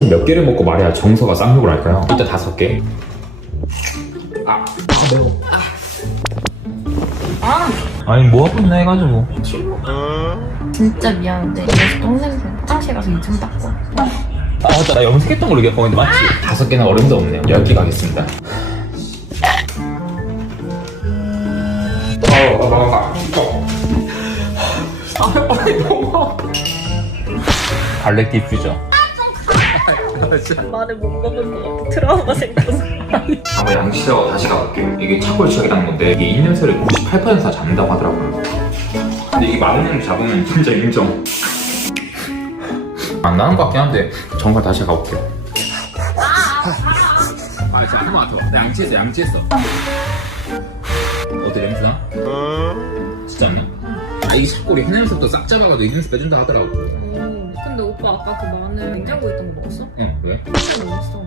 몇 개를 먹고 말해야 정서가 쌍욕을 할까요? 일단 다섯 개. 아, 아 매워. 아 아니 뭐 하고 있나 해가지고. 진짜 미안한데 이래서 똥냄새 화장실 가서 이좀 닦고 아 맞다 나 염색했던 걸로 기억하는데 맞지? 다섯 개는 어림도 없네요. 열 개 가겠습니다. 어, 어, 어, 어. 아, 빨리 먹어. 갈래 디퓨저. 말을 못 먹을 것 같아 트라우마 생겼어 한번 양치하고 다시 가볼게요. 이게 차골치약이라는 건데 이게 입냄새를 98%다 잡는다고 하더라고요. 근데 이게 마음을 잡으면 진짜 인정. 안 나는 것 같긴 한데 정말 다시 가볼게요. 아 진짜 한번 같아. 나 양치했어 양치했어. 어때 냄새나? 진짜 안 나? 아 이게 샷골이 해냄새부터 싹 잡아가지고 입냄새 빼준다 하더라고. 아까 그 마늘 냉장고에 있던 거 먹었어? 어 왜? 진짜 먹었어